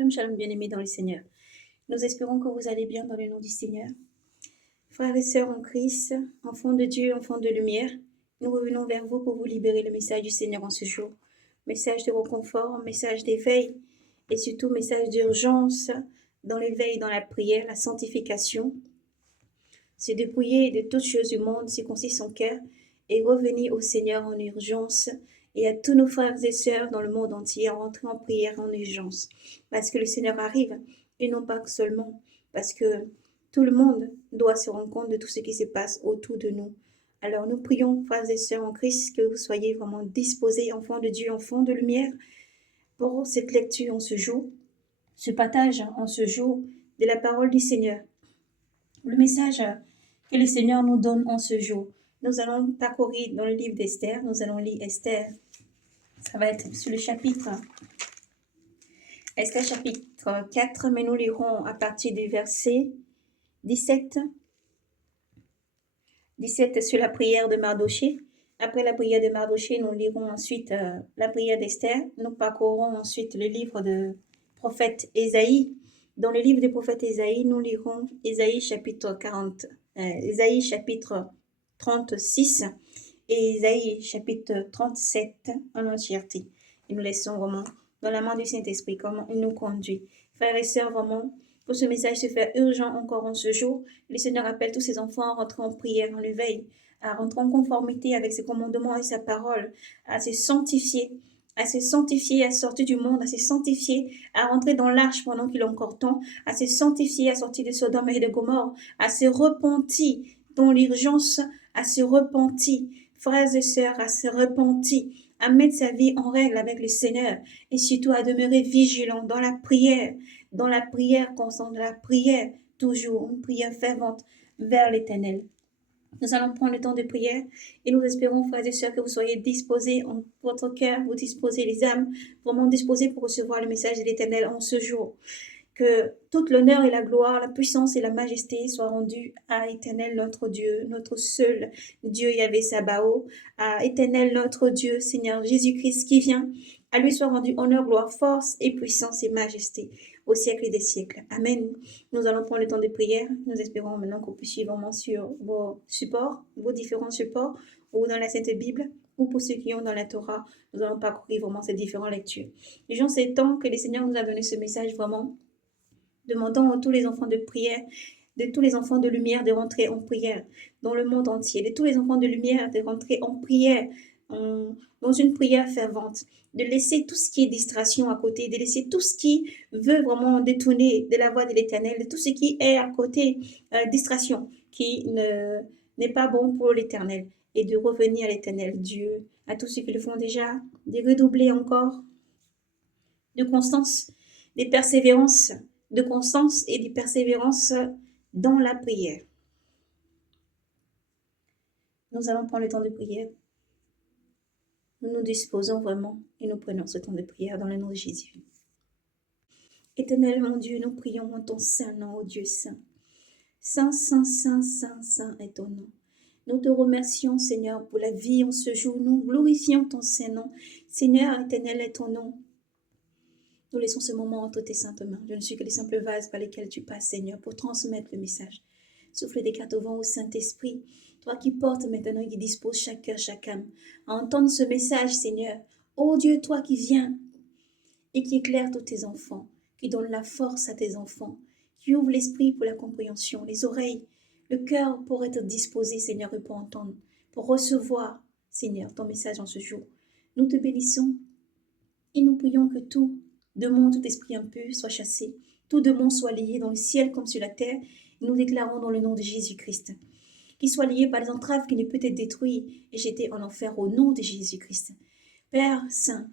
Shalom, shalom, bien-aimés dans le Seigneur. Nous espérons que vous allez bien dans le nom du Seigneur. Frères et sœurs en Christ, enfants de Dieu, enfants de lumière, nous revenons vers vous pour vous libérer le message du Seigneur en ce jour. Message de réconfort, message d'éveil et surtout message d'urgence dans l'éveil, dans la prière, la sanctification. C'est dépouiller de toutes choses du monde, circoncire son cœur et revenir au Seigneur en urgence. Et à tous nos frères et sœurs dans le monde entier à rentrer en prière en urgence. Parce que le Seigneur arrive, et non pas seulement parce que tout le monde doit se rendre compte de tout ce qui se passe autour de nous. Alors nous prions, frères et sœurs en Christ, que vous soyez vraiment disposés, enfants de Dieu, enfants de lumière, pour cette lecture en ce jour, ce partage en ce jour de la parole du Seigneur. Le message que le Seigneur nous donne en ce jour. Nous allons parcourir dans le livre d'Esther, nous allons lire Esther. Ça va être sur le chapitre Esther chapitre 4, mais nous lirons à partir du verset 17. 17 sur la prière de Mardoché. Après la prière de Mardoché, nous lirons ensuite la prière d'Esther. Nous parcourrons ensuite le livre de prophète Ésaïe. Dans le livre du prophète Ésaïe, nous lirons Ésaïe chapitre 36 et Ésaïe chapitre 37 en entièreté. Et nous laissons vraiment dans la main du Saint-Esprit comment il nous conduit. Frères et sœurs, vraiment, pour ce message se fait urgent encore en ce jour, le Seigneur appelle tous ses enfants à rentrer en prière, en éveil, à rentrer en conformité avec ses commandements et sa parole, à se sanctifier, à sortir du monde, à se sanctifier, à rentrer dans l'arche pendant qu'il est encore temps, à se sanctifier, à sortir de Sodome et de Gomorrhe, à se repentir dans l'urgence, à se repentir, frères et sœurs, à se repentir, à mettre sa vie en règle avec le Seigneur et surtout à demeurer vigilant dans la prière constante, dans la prière toujours, une prière fervente vers l'Éternel. Nous allons prendre le temps de prière et nous espérons, frères et sœurs, que vous soyez disposés en votre cœur, vous disposez les âmes, vraiment disposés pour recevoir le message de l'Éternel en ce jour. Que toute l'honneur et la gloire, la puissance et la majesté soient rendues à Éternel notre Dieu, notre seul Dieu Yahvé Sabaoth, à Éternel notre Dieu, Seigneur Jésus-Christ qui vient. À lui soit rendu honneur, gloire, force et puissance et majesté au siècle des siècles. Amen. Nous allons prendre le temps de prière. Nous espérons maintenant qu'on puisse suivre vraiment sur vos supports, vos différents supports, ou dans la Sainte Bible, ou pour ceux qui ont dans la Torah. Nous allons parcourir vraiment ces différentes lectures. Les gens, c'est temps que le Seigneur nous a donné ce message vraiment. Demandons à tous les enfants de prière, de tous les enfants de lumière de rentrer en prière dans le monde entier, de tous les enfants de lumière de rentrer en prière, dans une prière fervente, de laisser tout ce qui est distraction à côté, de laisser tout ce qui veut vraiment détourner de la voie de l'Éternel, de tout ce qui est à côté, distraction, qui n'est pas bon pour l'Éternel, et de revenir à l'Éternel Dieu, à tous ceux qui le font déjà, de redoubler encore de constance, de persévérance, de constance et de persévérance dans la prière. Nous allons prendre le temps de prière. Nous nous disposons vraiment et nous prenons ce temps de prière dans le nom de Jésus. Éternel mon Dieu, nous prions en ton saint nom, ô Dieu saint. Saint, saint, saint, saint, saint est ton nom. Nous te remercions, Seigneur, pour la vie en ce jour. Nous glorifions ton saint nom. Seigneur, éternel est ton nom. Nous laissons ce moment entre tes saintes mains. Je ne suis que les simples vases par lesquels tu passes, Seigneur, pour transmettre le message. Souffle des cartes au vent au Saint-Esprit, toi qui portes maintenant et qui disposes chaque cœur, chaque âme, à entendre ce message, Seigneur. Ô Dieu, toi qui viens et qui éclaires tous tes enfants, qui donne la force à tes enfants, qui ouvre l'esprit pour la compréhension, les oreilles, le cœur pour être disposé, Seigneur, et pour entendre, pour recevoir, Seigneur, ton message en ce jour. Nous te bénissons et nous prions que tout démon, tout esprit impur soit chassé, tout démon soit lié dans le ciel comme sur la terre. Et nous déclarons dans le nom de Jésus-Christ qu'il soit lié par les entraves qui ne peut être détruit et jeté en enfer au nom de Jésus-Christ. Père Saint,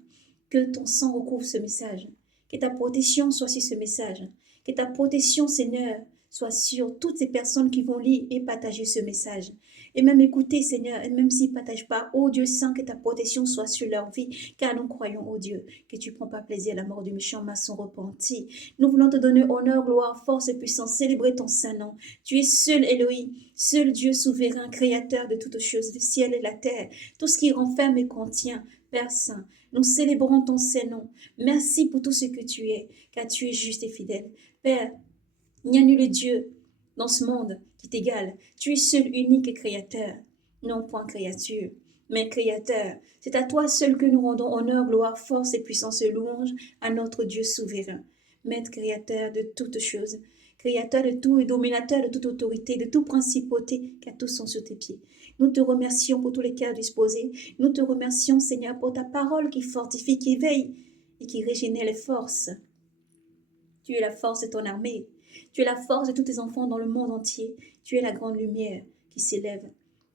que ton sang recouvre ce message, que ta protection soit sur ce message, que ta protection, Seigneur, soit sur toutes ces personnes qui vont lire et partager ce message. Et même écouter, Seigneur, et même s'ils ne partagent pas, ô Dieu Saint, que ta protection soit sur leur vie, car nous croyons, ô Dieu, que tu ne prends pas plaisir à la mort du méchant, mais à son repenti. Nous voulons te donner honneur, gloire, force et puissance, célébrer ton saint nom. Tu es seul Elohim, seul Dieu souverain, créateur de toutes choses, le ciel et la terre, tout ce qui renferme et contient. Père Saint, Nous célébrons ton Saint-Nom. Merci pour tout ce que tu es, car tu es juste et fidèle. Père, il n'y a nul Dieu dans ce monde qui t'égale. Tu es seul, unique créateur. Non point créature, mais créateur. C'est à toi seul que nous rendons honneur, gloire, force et puissance et louange à notre Dieu souverain. Maître créateur de toutes choses, créateur de tout et dominateur de toute autorité, de toute principauté, car tous sont sur tes pieds. Nous te remercions pour tous les cœurs disposés. Nous te remercions, Seigneur, pour ta parole qui fortifie, qui éveille et qui régénère les forces. Tu es la force de ton armée. Tu es la force de tous tes enfants dans le monde entier. Tu es la grande lumière qui s'élève.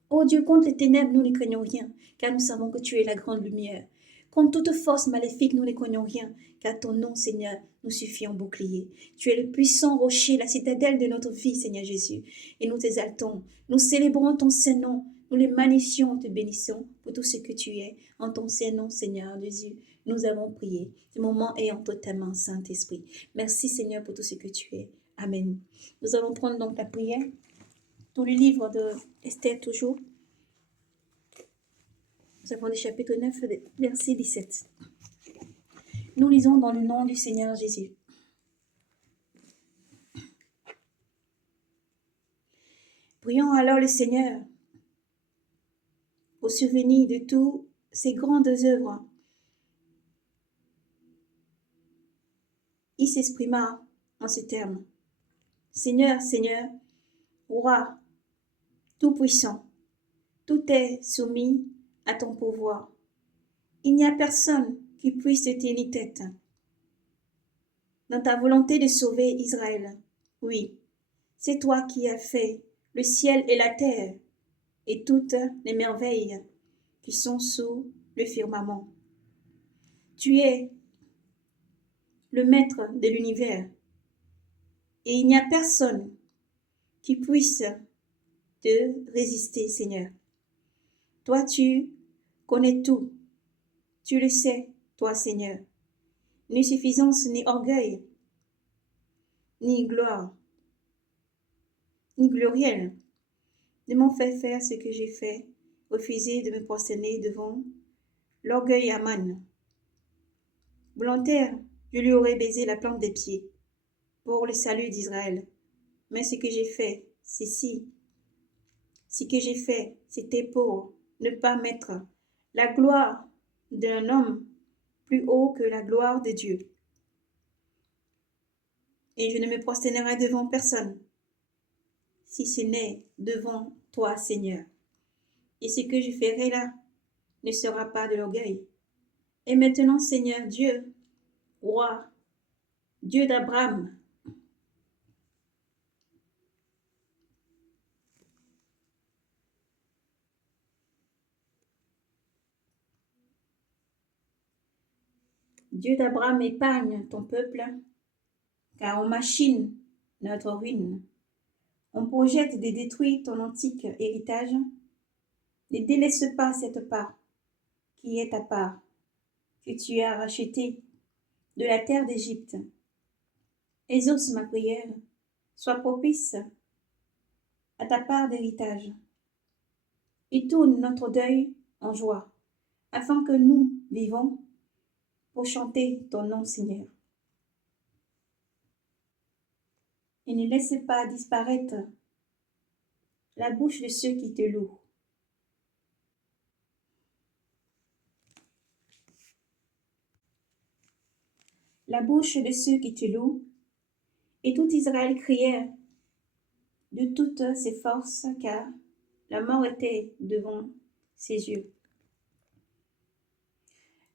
Ô Dieu, contre les ténèbres, nous ne craignons rien, car nous savons que tu es la grande lumière. Contre toute force maléfique, nous ne craignons rien, car ton nom, Seigneur, nous suffit en bouclier. Tu es le puissant rocher, la citadelle de notre vie, Seigneur Jésus. Et nous t'exaltons, nous célébrons ton Saint-Nom, nous les magnifions, te bénissons pour tout ce que tu es. En ton Saint-Nom, Seigneur Jésus, nous avons prié. Ce moment est entre ta main, Saint-Esprit. Merci, Seigneur, pour tout ce que tu es. Amen. Nous allons prendre donc la prière. Dans le livre de Esther toujours, nous avons le chapitre 9, verset 17. Nous lisons dans le nom du Seigneur Jésus. Prions alors le Seigneur au souvenir de toutes ses grandes œuvres. Il s'exprima en ces termes. Seigneur, Seigneur, Roi, Tout-Puissant, tout est soumis à ton pouvoir. Il n'y a personne qui puisse te tenir tête. Dans ta volonté de sauver Israël, oui, c'est toi qui as fait le ciel et la terre et toutes les merveilles qui sont sous le firmament. Tu es le maître de l'univers et il n'y a personne qui puisse te résister, Seigneur. Toi, tu connais tout. Tu le sais, toi, Seigneur. Ni suffisance, ni orgueil, ni gloire, ni glorielle ne m'ont fait faire ce que j'ai fait, refuser de me prosterner devant l'orgueil Aman. Volontaire, je lui aurais baisé la plante des pieds pour le salut d'Israël. Mais ce que j'ai fait, ce que j'ai fait, c'était pour ne pas mettre la gloire d'un homme plus haut que la gloire de Dieu. Et je ne me prosternerai devant personne, si ce n'est devant toi, Seigneur. Et ce que je ferai là ne sera pas de l'orgueil. Et maintenant, Seigneur Dieu, Roi, Dieu d'Abraham, Dieu d'Abraham, épargne ton peuple, car on machine notre ruine. On projette de détruire ton antique héritage. Ne délaisse pas cette part qui est ta part, que tu as rachetée de la terre d'Égypte. Exauce ma prière, sois propice à ta part d'héritage, et tourne notre deuil en joie, afin que nous vivons pour chanter ton nom, Seigneur. Et ne laisse pas disparaître la bouche de ceux qui te louent. La bouche de ceux qui te louent, et tout Israël criait de toutes ses forces, car la mort était devant ses yeux.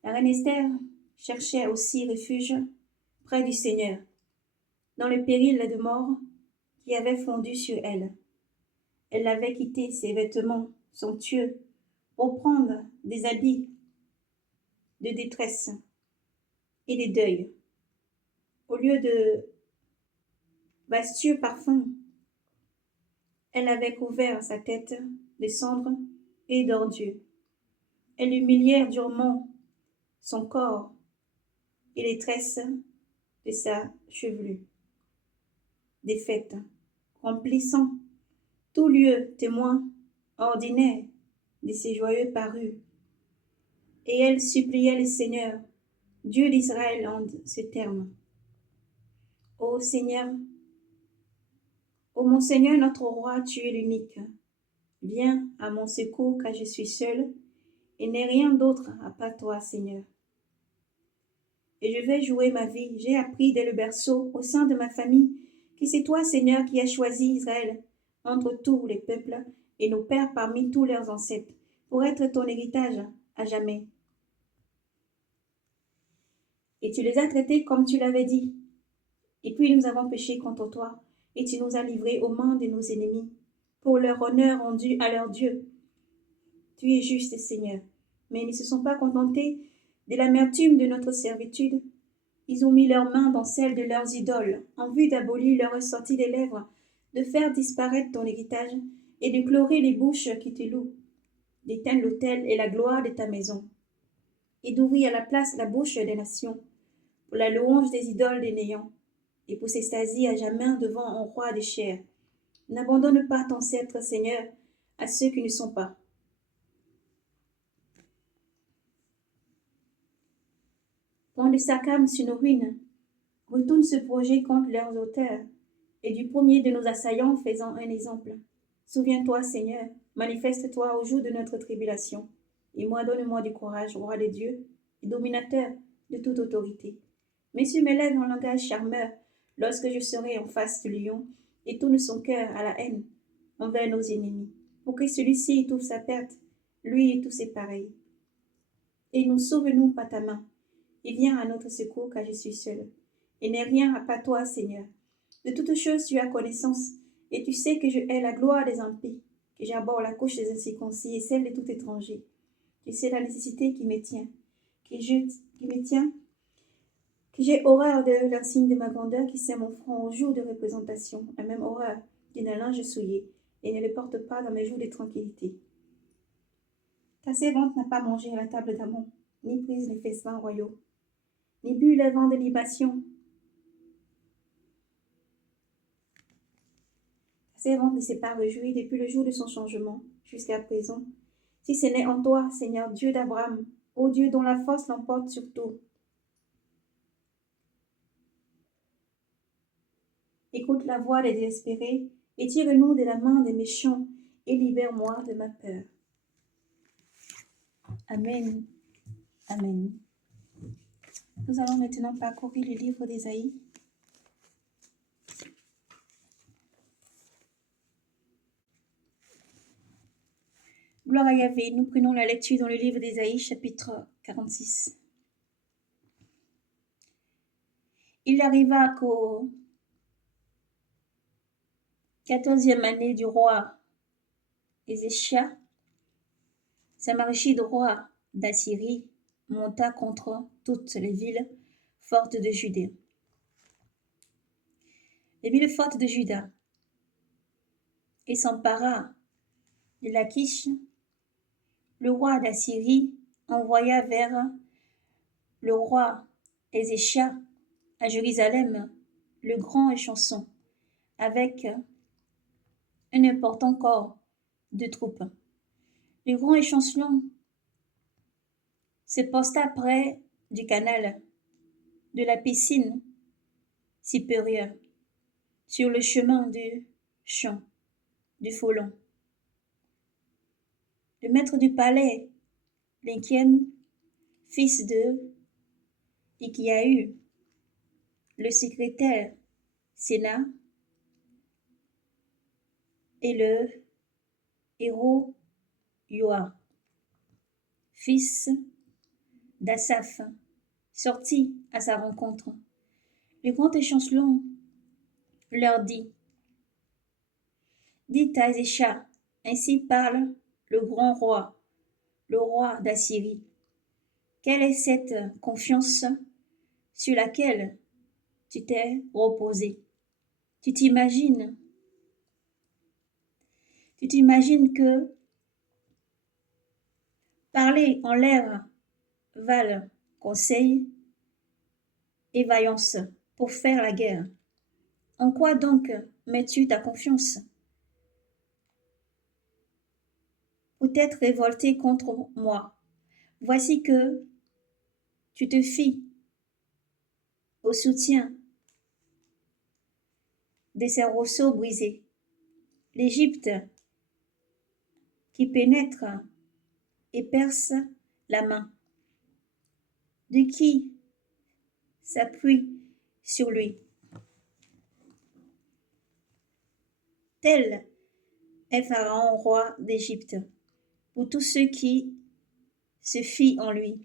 La reine Esther cherchait aussi refuge près du Seigneur, dans le péril de mort qui avait fondu sur elle. Elle avait quitté ses vêtements somptueux pour prendre des habits de détresse et de deuil. Au lieu de vastueux parfums, elle avait couvert sa tête de cendres et d'ordures. Elle humiliait durement son corps et les tresses de sa chevelure. Défaite, remplissant tout lieu témoin ordinaire de ses joyeux parures. Et elle suppliait le Seigneur, Dieu d'Israël, en ces termes. Ô Seigneur, ô mon Seigneur notre roi, tu es l'unique. Viens à mon secours car je suis seule et n'ai rien d'autre à part toi, Seigneur. Et je vais jouer ma vie. J'ai appris dès le berceau, au sein de ma famille, que c'est toi, Seigneur, qui as choisi Israël entre tous les peuples et nos pères parmi tous leurs ancêtres, pour être ton héritage à jamais. Et tu les as traités comme tu l'avais dit. Et puis nous avons péché contre toi, et tu nous as livrés aux mains de nos ennemis, pour leur honneur rendu à leur Dieu. Tu es juste, Seigneur. Mais ils ne se sont pas contentés de l'amertume de notre servitude. Ils ont mis leurs mains dans celles de leurs idoles, en vue d'abolir leur sortie des lèvres, de faire disparaître ton héritage, et de clorer les bouches qui te louent, d'éteindre l'autel et la gloire de ta maison, et d'ouvrir à la place la bouche des nations, pour la louange des idoles des néants, et pour s'extasier à jamais devant un roi des chairs. N'abandonne pas ton sceptre, Seigneur, à ceux qui ne sont pas. Point de sarcasme sur nos ruines. Retourne ce projet contre leurs auteurs, et du premier de nos assaillants faisant un exemple. Souviens-toi, Seigneur, manifeste-toi au jour de notre tribulation, et moi donne-moi du courage, roi des dieux, et dominateur de toute autorité. Messieurs mes lèvres en langage charmeur, lorsque je serai en face du lion, et tourne son cœur à la haine envers nos ennemis, pour que celui-ci étouffe sa perte, lui et tous ses pareils. Et nous sauve-nous par ta main, et viens à notre secours, car je suis seul, et n'ai rien à part toi, Seigneur. De toutes choses tu as connaissance, et tu sais que je hais la gloire des impies, que j'abhorre la couche des incirconcis et celle de tout étranger. Tu sais la nécessité qui me tient, que j'ai horreur de l'insigne de ma grandeur qui serre mon front au jour de représentation, la même horreur d'une linge souillé, et ne le porte pas dans mes jours de tranquillité. Ta servante n'a pas mangé à la table d'Amon, ni prise les festins royaux, ni bu les vents de libation. Ta servante ne s'est pas réjouie depuis le jour de son changement jusqu'à présent, si ce n'est en toi, Seigneur Dieu d'Abraham, ô Dieu dont la force l'emporte sur tout. Écoute la voix des désespérés, et tire-nous de la main des méchants, et libère-moi de ma peur. Amen. Amen. Nous allons maintenant parcourir le livre d'Ésaïe. Gloire à Yahvé, nous prenons la lecture dans le livre d'Ésaïe, chapitre 46. Il arriva qu'au 14e année du roi Ézéchia, Samarchide, roi d'Assyrie, monta contre toutes les villes fortes de Judée. Les villes fortes de Juda, et s'empara de Lachish. Le roi d'Assyrie envoya vers le roi Ézéchia à Jérusalem le grand échanson avec un important corps de troupes. Le grand échanson se posta près du canal de la piscine supérieure, sur le chemin du champ du Folon. Le maître du palais, Lincoln, fils de Ikiahu, le secrétaire Sénat, et le héros Yoa, fils d'Asaph, sortit à sa rencontre. Le grand échancelon leur dit: Dites à Ézécha, ainsi parle le grand roi, le roi d'Assyrie. Quelle est cette confiance sur laquelle tu t'es reposé? Tu t'imagines que parler en l'air valent conseil et vaillance pour faire la guerre. En quoi donc mets-tu ta confiance? Pour t'être révolté contre moi, Voici que tu te fies au soutien de ces roseaux brisés. L'Égypte qui pénètre et perce la main de qui s'appuie sur lui. Tel est Pharaon, roi d'Égypte, pour tous ceux qui se fient en lui.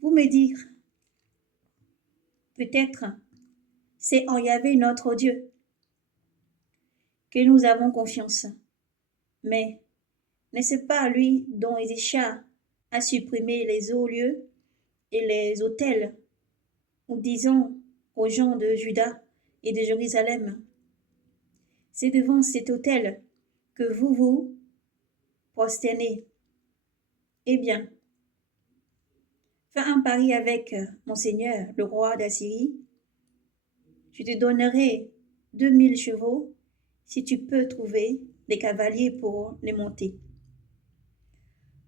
Vous me dire, peut-être, c'est en Yahvé notre Dieu que nous avons confiance. Mais n'est-ce pas lui dont Ézéchias a supprimé les hauts lieux et les autels, ou disons aux gens de Juda et de Jérusalem, c'est devant cet autel que vous vous prosternez. Eh bien, fais un pari avec mon Seigneur, le roi d'Assyrie. Je te donnerai 2000 chevaux si tu peux trouver des cavaliers pour les monter.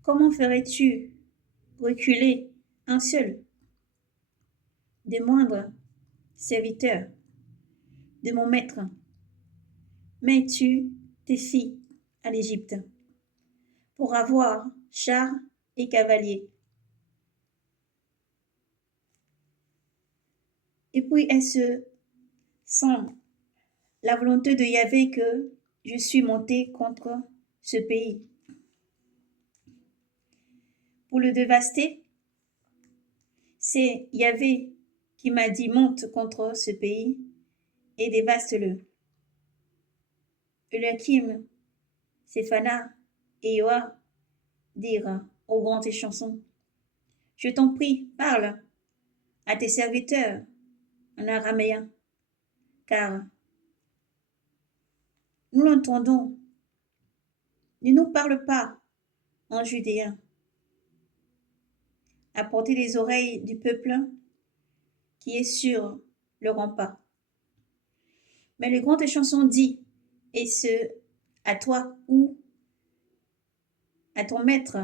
Comment ferais-tu reculer un seul des moindres serviteurs de mon maître? Mais tu te fies à l'Égypte pour avoir chars et cavaliers. Et puis est-ce sans la volonté de Yahvé que je suis monté contre ce pays pour le dévaster? C'est Yahvé qui m'a dit monte contre ce pays et dévaste-le. Eliakim, Séphana et Yoa dirent aux grands chansons, je t'en prie, parle à tes serviteurs en araméen, car nous l'entendons. Ne nous parle pas en judéen. Apportez les oreilles du peuple qui est sur le rempart. Mais le grand chanson dit, et ce à toi ou à ton maître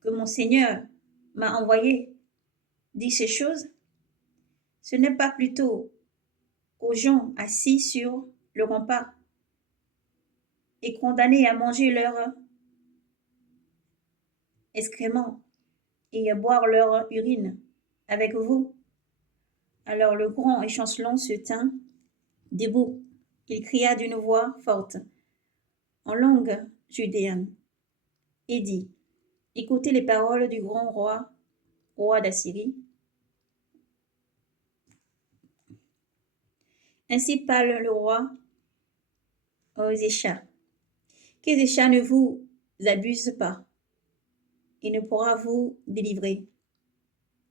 que mon Seigneur m'a envoyé, dit ces choses, ce n'est pas plutôt aux gens assis sur le rempart et condamnés à manger leur excréments et à boire leur urine avec vous. Alors le grand échancelon se tint debout. Il cria d'une voix forte, en langue judéenne, et dit, écoutez les paroles du grand roi, roi d'Assyrie. Ainsi parle le roi aux Ézéchias. Qu'Ézéchias ne vous abuse pas et ne pourra vous délivrer.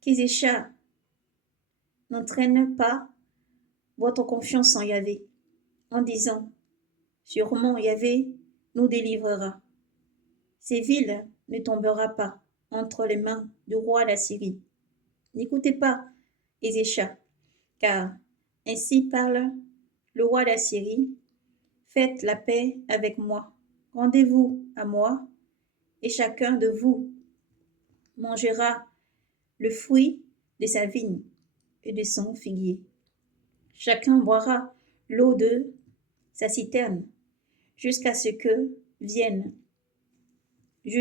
Qu'Ézéchias n'entraîne pas votre confiance en Yahvé, en disant, sûrement Yahvé nous délivrera. Ces villes ne tombera pas entre les mains du roi d'Assyrie. N'écoutez pas Ézéchias, car ainsi parle le roi d'Assyrie, faites la paix avec moi, rendez-vous à moi, et chacun de vous mangera le fruit de sa vigne et de son figuier. Chacun boira l'eau de sa citerne, jusqu'à ce que je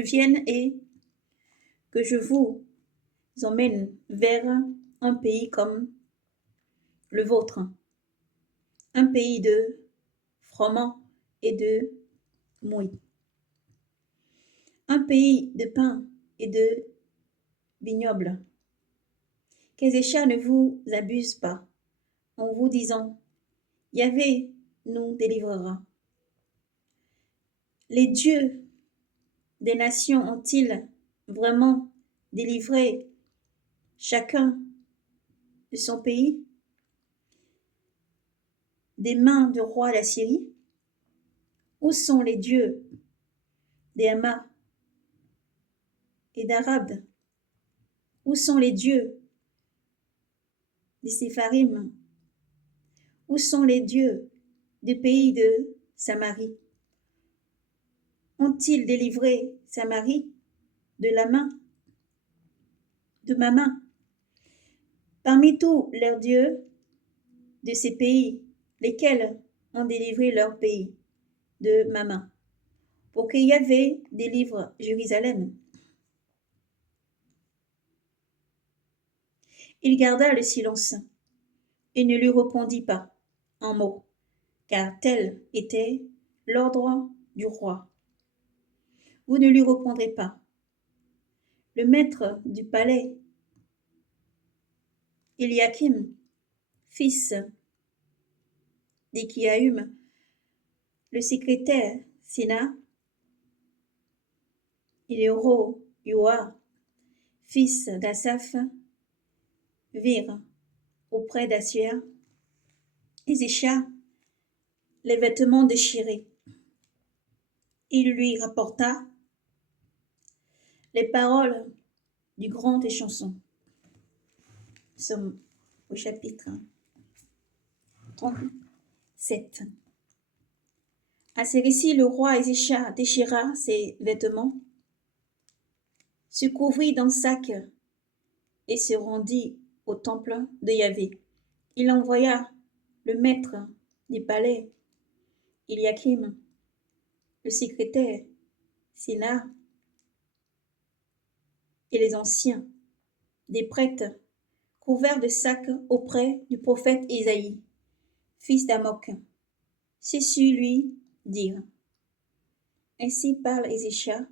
vienne et que je vous emmène vers un pays comme le vôtre, un pays de froment et de mouille, un pays de pain et de vignoble. Qu'Ézéchias ne vous abuse pas en vous disant, Yahvé nous délivrera. Les dieux des nations ont-ils vraiment délivré chacun de son pays des mains du roi d'Assyrie? Où sont les dieux des Hamas et d'Arabes? Où sont les dieux des Sépharim? Où sont les dieux du pays de Samarie? ont-ils délivré Samarie de la main de ma main? Parmi tous leurs dieux de ces pays, lesquels ont délivré leur pays de ma main, pour que Yahvé délivre Jérusalem? Il garda le silence et ne lui répondit pas un mot, car tel était l'ordre du roi. Vous ne lui répondrez pas. Le maître du palais, Eliakim, fils d'Ékiahum, le secrétaire Sina, et le roi Yoa, fils d'Asaph, virent auprès d'Assur et Zécha les vêtements déchirés. Il lui rapporta les paroles du grand échanson. Nous sommes au chapitre 37. À ces récits, le roi Ézécha déchira ses vêtements, se couvrit d'un sac et se rendit au temple de Yahvé. Il envoya le maître du palais, Eliakim, le secrétaire, Sina, et les anciens des prêtres, couverts de sacs auprès du prophète Isaïe, fils d'Amok. Ceux-ci lui dirent: Ainsi parle Ézécha,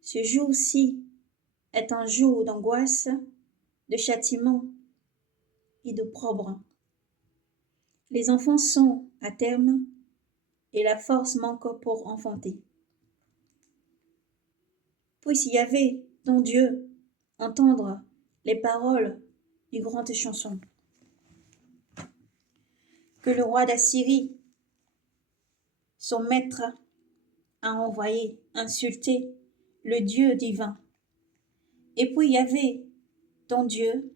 ce jour-ci est un jour d'angoisse, de châtiment et d'opprobre. Les enfants sont à terme et la force manque pour enfanter. Puisse Yahvé, ton Dieu, entendre les paroles du grand échanson que le roi d'Assyrie, son maître, a envoyé insulter le Dieu divin. Et puis Yahvé, ton Dieu,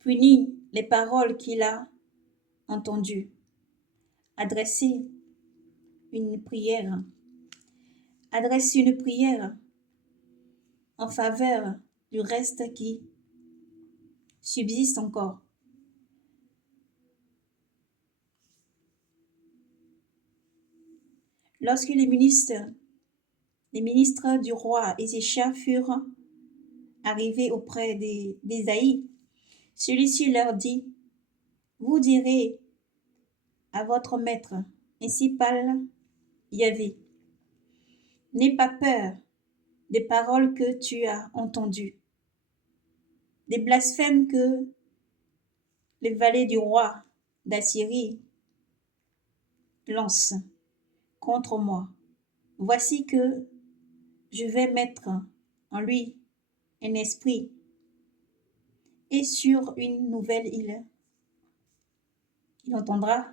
punit les paroles qu'il a entendues. Adresse une prière en faveur du reste qui subsiste encore. Lorsque les ministres du roi Ézécha furent arrivés auprès d'Ésaïe, celui-ci leur dit: Vous direz à votre maître, ainsi parle Yahvé, n'aie pas peur des paroles que tu as entendues, des blasphèmes que les valets du roi d'Assyrie lancent contre moi. Voici que je vais mettre en lui un esprit et sur une nouvelle île. Il entendra,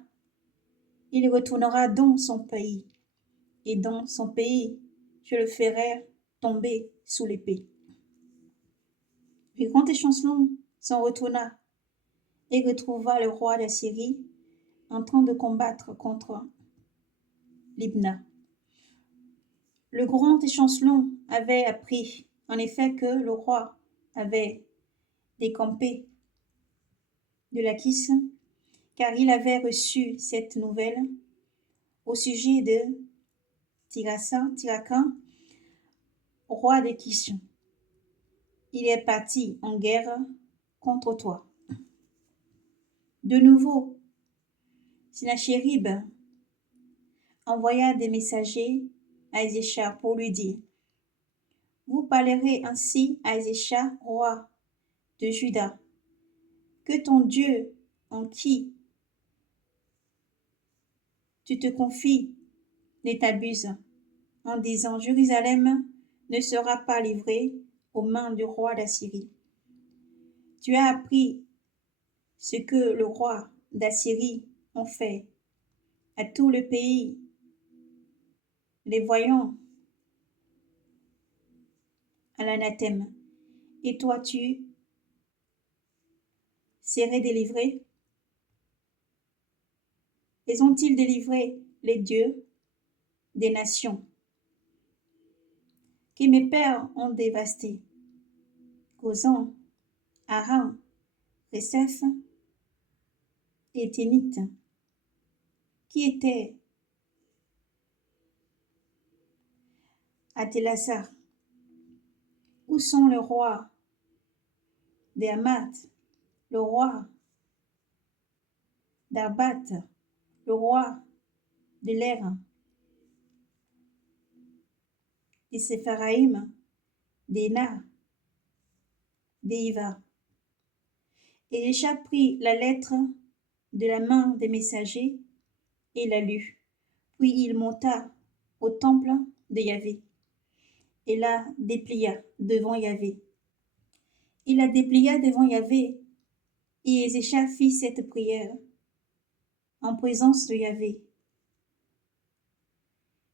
il retournera dans son pays, et dans son pays, je le ferai tomber sous l'épée. Le grand échanson s'en retourna et retrouva le roi d'Assyrie en train de combattre contre Libna. Le grand échancelon avait appris en effet que le roi avait décampé de Lachish, car il avait reçu cette nouvelle au sujet de Tirakan, roi de Kish. Il est parti en guerre contre toi. De nouveau, Senachérib envoya des messagers à Ézécha pour lui dire: Vous parlerez ainsi à Ézécha, roi de Juda, que ton Dieu en qui tu te confies ne t'abuse, en disant: Jérusalem ne sera pas livrée aux mains du roi d'Assyrie. Tu as appris ce que le roi d'Assyrie en fait à tout le pays. Les voyants à l'anathème. Et toi, tu serais délivré? Les ont-ils délivré les dieux des nations que mes pères ont dévasté. Gozan, Aram, Récef et Ténite, qui étaient à Télassar. Où sont le roi des Hamath, le roi d'Arbat, le roi de l'Air, des Sépharaïm, d'Éna, d'Iva. Et Élisha prit la lettre de la main des messagers et la lut. Puis il monta au temple de Yahvé et la déplia devant Yahvé. Il la déplia devant Yahvé, et Élisha fit cette prière en présence de Yahvé.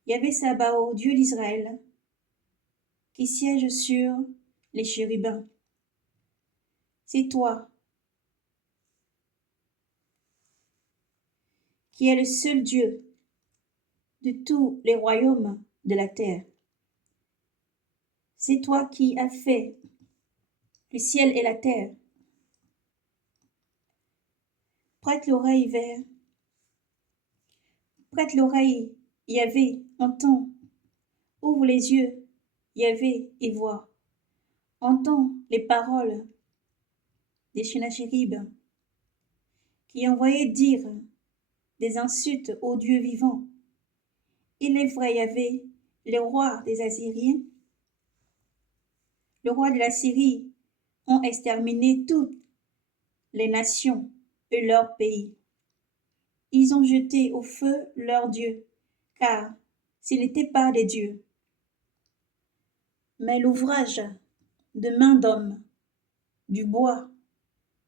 Yahvé Sabaoth, Dieu d'Israël, qui siège sur les chérubins. C'est toi qui es le seul Dieu de tous les royaumes de la terre. C'est toi qui as fait le ciel et la terre. Prête l'oreille Yahvé, entends. Ouvre les yeux, Yahvé, et vois. Entends les paroles des Senachérib qui envoyaient dire des insultes au Dieu vivant. Il est vrai, Yahvé, le roi des Assyriens, le roi de la Syrie, ont exterminé toutes les nations et leur pays. Ils ont jeté au feu leurs dieux, car s'ils n'étaient pas des dieux, mais l'ouvrage de main d'homme, du bois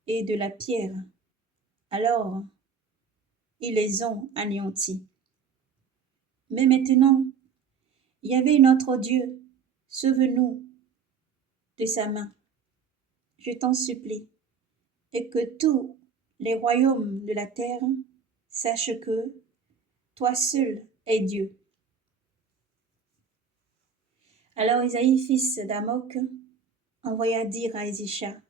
et de la pierre, alors ils les ont anéantis. Mais maintenant, il y avait notre Dieu, sauve-nous de sa main, je t'en supplie, et que tous les royaumes de la terre sachent que toi seul es Dieu. Alors Isaïe, fils d'Amok, envoya dire à Élisha,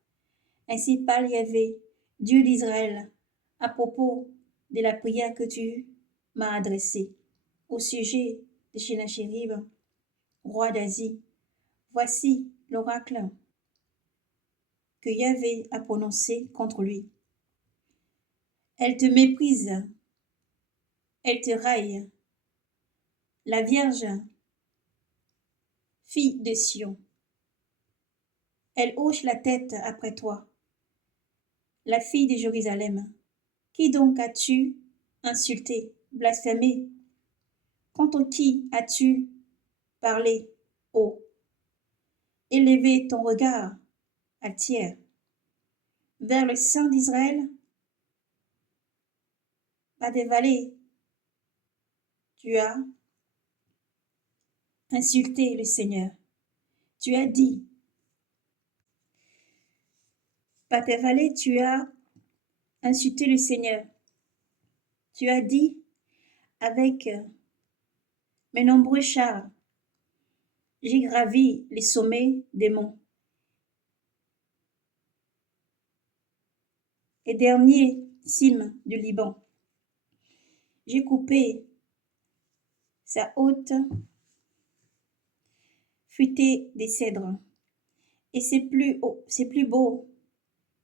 ainsi parle Yahvé, Dieu d'Israël, à propos de la prière que tu m'as adressée au sujet de Senachérib, roi d'Asie. Voici l'oracle que Yahvé a prononcé contre lui. Elle te méprise, elle te raille, la Vierge, fille de Sion. Elle hoche la tête après toi, la fille de Jérusalem. Qui donc as-tu insulté, blasphémé? Contre qui as-tu parlé, ô? Élevé ton regard, altière, vers le Saint d'Israël? Pas des vallées, tu as insulté le Seigneur. Tu as dit, par tes vallées, tu as insulté le Seigneur. Tu as dit, avec mes nombreux chars, j'ai gravi les sommets des monts. Les dernières cimes du Liban. J'ai coupé sa haute futée des cèdres et ses plus beaux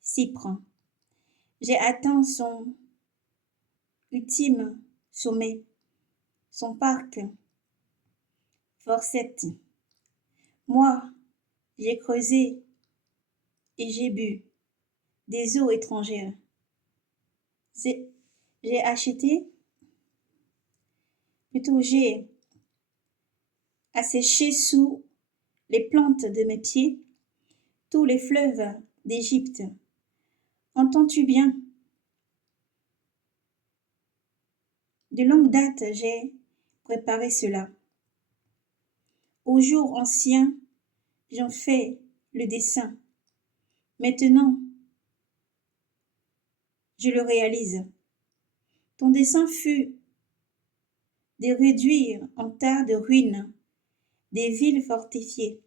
cypres. J'ai atteint son ultime sommet, son parc forcette. Moi, j'ai creusé et j'ai bu des eaux étrangères. J'ai acheté, plutôt j'ai asséché sous les plantes de mes pieds tous les fleuves d'Égypte. Entends-tu bien? De longue date, j'ai préparé cela. Au jour ancien, j'en fais le dessein. Maintenant, je le réalise. Ton dessein fut de réduire en tas de ruines des villes fortifiées,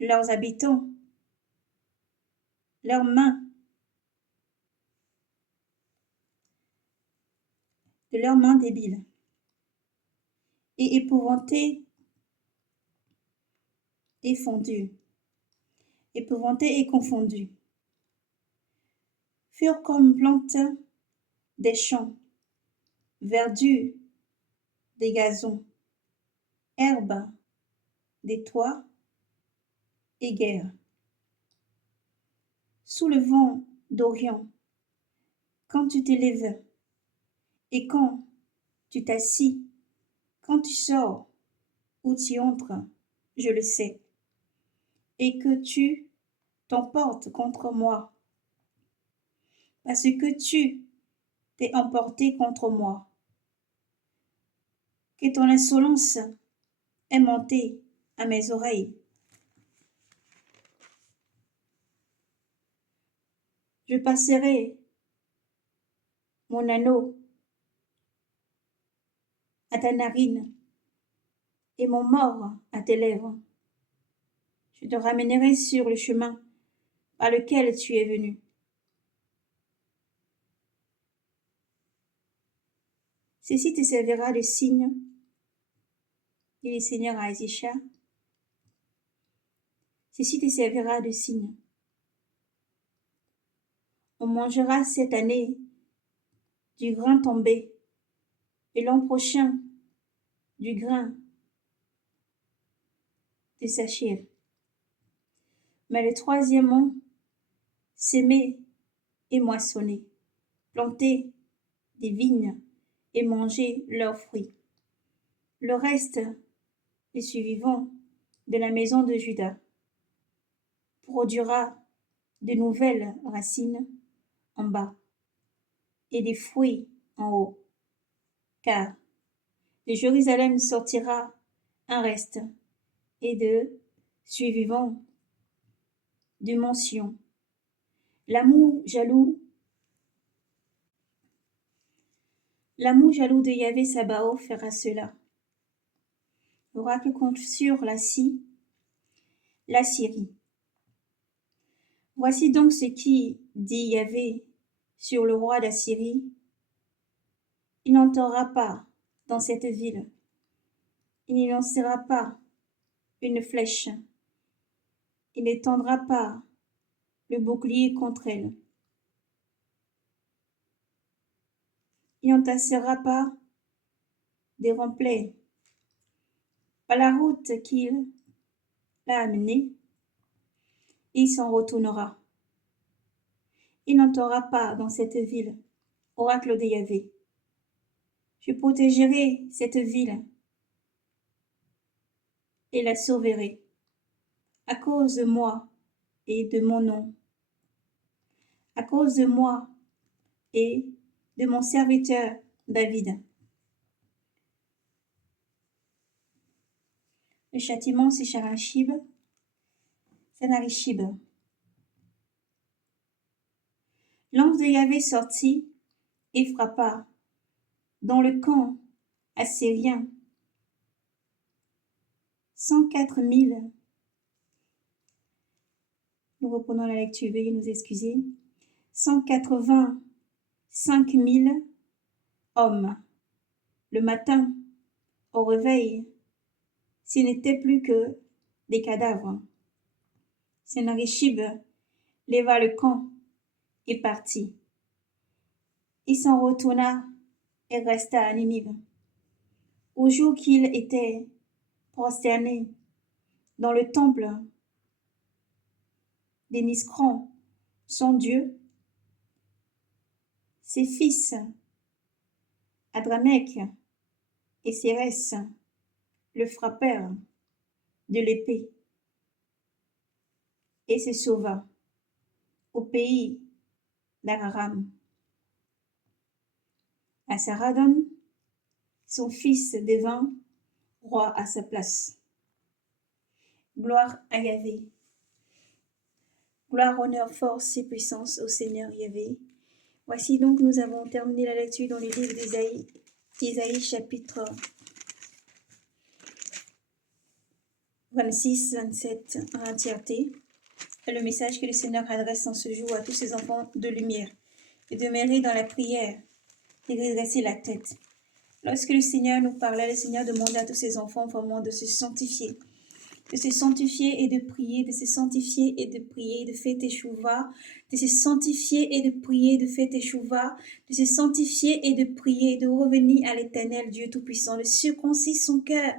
leurs habitants, leurs mains, de leurs mains débiles, et épouvantés et fondus, épouvantés et confondus, furent comme plantes des champs, verdure des gazons, herbes des toits et guerre. Sous le vent d'Orient, quand tu t'élèves et quand tu t'assis, quand tu sors ou tu entres, je le sais, et que tu t'emportes contre moi, parce que tu t'es emporté contre moi, que ton insolence est montée à mes oreilles. Je passerai mon anneau à ta narine et mon mort à tes lèvres. Je te ramènerai sur le chemin par lequel tu es venu. Ceci te servira de signe, dit le Seigneur à Ézéchias. Ceci te servira de signe. On mangera cette année du grain tombé et l'an prochain du grain de sachir. Mais le troisième an, s'aimer et moissonner, planter des vignes et manger leurs fruits. Le reste, les survivants de la maison de Juda, produira de nouvelles racines en bas et des fruits en haut, car de Jérusalem sortira un reste et de survivants de mon Sion. L'amour jaloux de Yahvé Sabaoth fera cela. L'oracle compte sur la Syrie. Voici donc ce qui dit Yahvé sur le roi d'Assyrie. Il n'entrera pas dans cette ville. Il n'y lancera pas une flèche. Il n'étendra pas le bouclier contre elle. Il n'entassera pas des remblais. Par la route qu'il l'a amenée, il s'en retournera. Il n'entrera pas dans cette ville, oracle de Yahvé. Je protégerai cette ville et la sauverai, à cause de moi et de mon nom, à cause de moi et de mon serviteur David. Le châtiment, c'est Sennacherib. L'ange de Yahvé sortit et frappa dans le camp assyrien 104 000. Nous reprenons la lecture, veuillez nous excuser. 185 000 hommes. Le matin, au réveil, ce n'était plus que des cadavres. Sennacherib leva le camp et partit. Il s'en retourna et resta à Ninive. Au jour qu'il était prosterné dans le temple des Niscran, son Dieu, ses fils Adramec et Sérès le frappèrent de l'épée et se sauva au pays d'Araram. Assaradon, son fils, devint roi à sa place. Gloire à Yahvé. Gloire, honneur, force et puissance au Seigneur Yahvé. Voici donc, nous avons terminé la lecture dans le livre d'Isaïe, Isaïe chapitre 26, 27 en entièreté. Et le message que le Seigneur adresse en ce jour à tous ses enfants de lumière. Et demeurer dans la prière et redresser la tête. Lorsque le Seigneur nous parlait, le Seigneur demandait à tous ses enfants vraiment de se sanctifier. De se sanctifier et de prier, de se sanctifier et de prier, de faire teshuva, de se sanctifier et de prier, de faire teshuva, de se sanctifier et de prier, de revenir à l'Éternel Dieu Tout-Puissant, de circoncire son cœur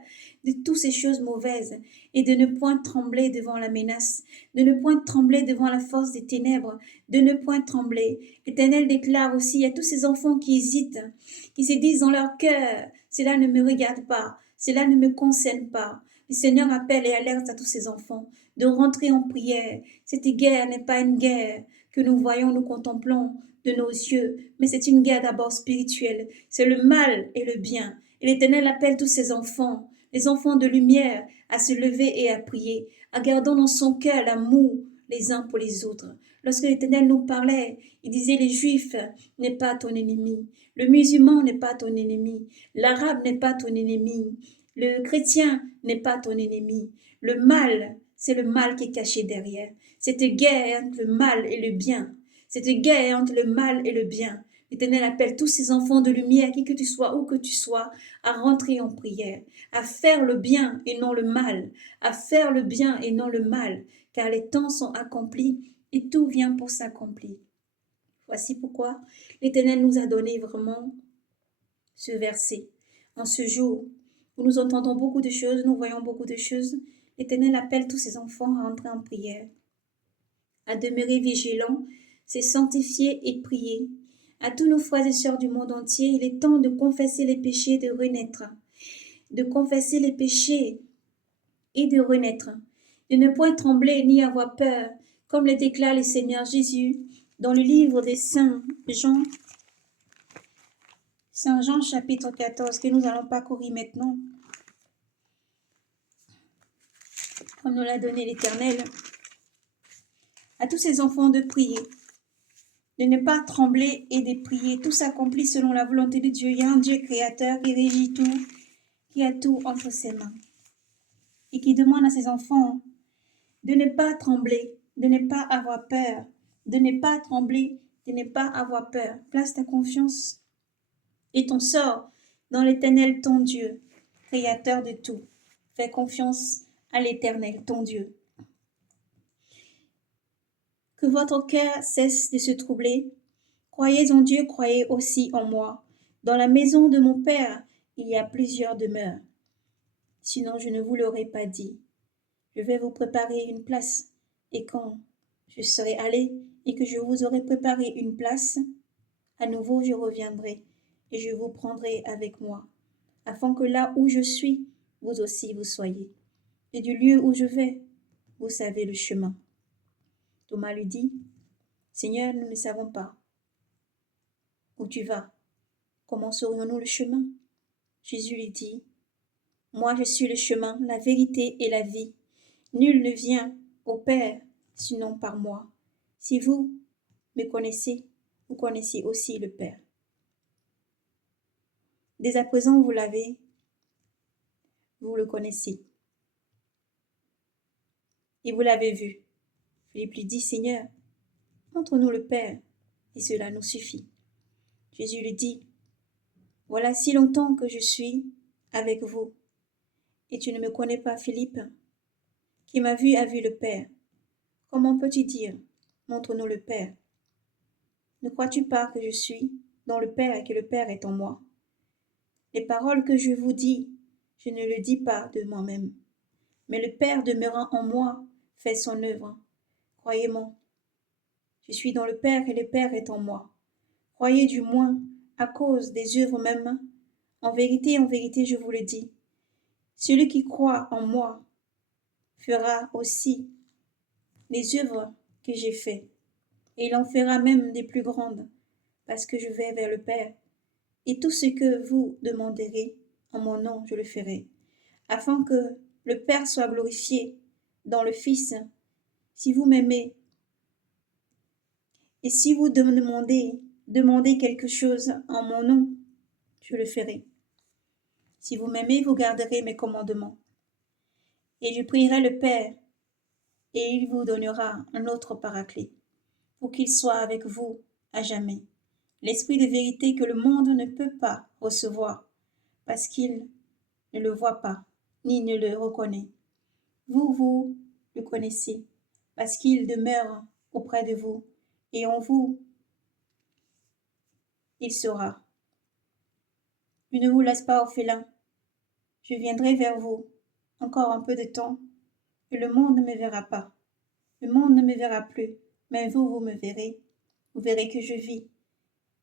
de toutes ces choses mauvaises et de ne point trembler devant la menace, de ne point trembler devant la force des ténèbres, de ne point trembler. L'Éternel déclare aussi à tous ces enfants qui hésitent, qui se disent dans leur cœur, cela ne me regarde pas, cela ne me concerne pas. Le Seigneur appelle et alerte à tous ses enfants de rentrer en prière. Cette guerre n'est pas une guerre que nous voyons, nous contemplons de nos yeux, mais c'est une guerre d'abord spirituelle. C'est le mal et le bien. Et l'Éternel appelle tous ses enfants, les enfants de lumière, à se lever et à prier, à garder dans son cœur l'amour les uns pour les autres. Lorsque l'Éternel nous parlait, il disait les Juifs n'est pas ton ennemi, le musulman n'est pas ton ennemi, l'arabe n'est pas ton ennemi. Le chrétien n'est pas ton ennemi. Le mal, c'est le mal qui est caché derrière. Cette guerre entre le mal et le bien. Cette guerre entre le mal et le bien. L'Éternel appelle tous ses enfants de lumière, qui que tu sois, où que tu sois, à rentrer en prière, à faire le bien et non le mal, à faire le bien et non le mal, car les temps sont accomplis et tout vient pour s'accomplir. Voici pourquoi l'Éternel nous a donné vraiment ce verset en ce jour où nous entendons beaucoup de choses, nous voyons beaucoup de choses. L'Éternel appelle tous ses enfants à entrer en prière, à demeurer vigilants, se sanctifier et prier. À tous nos frères et sœurs du monde entier, il est temps de confesser les péchés, de renaître, de confesser les péchés et de renaître, de ne point trembler ni avoir peur, comme le déclare le Seigneur Jésus dans le livre des Saints Jean, Saint Jean chapitre 14, que nous allons parcourir maintenant, comme nous l'a donné l'Éternel, à tous ses enfants de prier, de ne pas trembler et de prier. Tout s'accomplit selon la volonté de Dieu. Il y a un Dieu créateur qui régit tout, qui a tout entre ses mains et qui demande à ses enfants de ne pas trembler, de ne pas avoir peur, de ne pas trembler, de ne pas avoir peur. Place ta confiance et ton sort dans l'Éternel, ton Dieu, créateur de tout. Fais confiance à l'Éternel, ton Dieu. Que votre cœur cesse de se troubler. Croyez en Dieu, croyez aussi en moi. Dans la maison de mon Père, il y a plusieurs demeures. Sinon, je ne vous l'aurais pas dit. Je vais vous préparer une place. Et quand je serai allé et que je vous aurai préparé une place, à nouveau je reviendrai et je vous prendrai avec moi, afin que là où je suis, vous aussi vous soyez. Et du lieu où je vais, vous savez le chemin. Thomas lui dit, Seigneur, nous ne savons pas où tu vas. Comment saurions-nous le chemin? Jésus lui dit, moi je suis le chemin, la vérité et la vie. Nul ne vient au Père sinon par moi. Si vous me connaissez, vous connaissez aussi le Père. Dès à présent, vous l'avez, vous le connaissez. Et vous l'avez vu. Philippe lui dit, Seigneur, montre-nous le Père, et cela nous suffit. Jésus lui dit, voilà si longtemps que je suis avec vous, et tu ne me connais pas, Philippe? Qui m'a vu a vu le Père. Comment peux-tu dire, montre-nous le Père? Ne crois-tu pas que je suis dans le Père et que le Père est en moi? Les paroles que je vous dis, je ne le dis pas de moi-même, mais le Père demeurant en moi fait son œuvre. Croyez-moi, je suis dans le Père et le Père est en moi. Croyez du moins à cause des œuvres mêmes. En vérité, je vous le dis, celui qui croit en moi fera aussi les œuvres que j'ai faites, et il en fera même des plus grandes, parce que je vais vers le Père. Et tout ce que vous demanderez en mon nom, je le ferai, afin que le Père soit glorifié dans le Fils. Si vous m'aimez, et si vous demandez quelque chose en mon nom, je le ferai. Si vous m'aimez, vous garderez mes commandements. Et je prierai le Père, et il vous donnera un autre paraclet, pour qu'il soit avec vous à jamais. L'Esprit de vérité que le monde ne peut pas recevoir, parce qu'il ne le voit pas, ni ne le reconnaît. Vous le connaissez, parce qu'il demeure auprès de vous, et en vous, il sera. Je ne vous laisse pas orphelin. Je viendrai vers vous encore un peu de temps, et le monde ne me verra pas. Le monde ne me verra plus, mais vous me verrez. Vous verrez que je vis,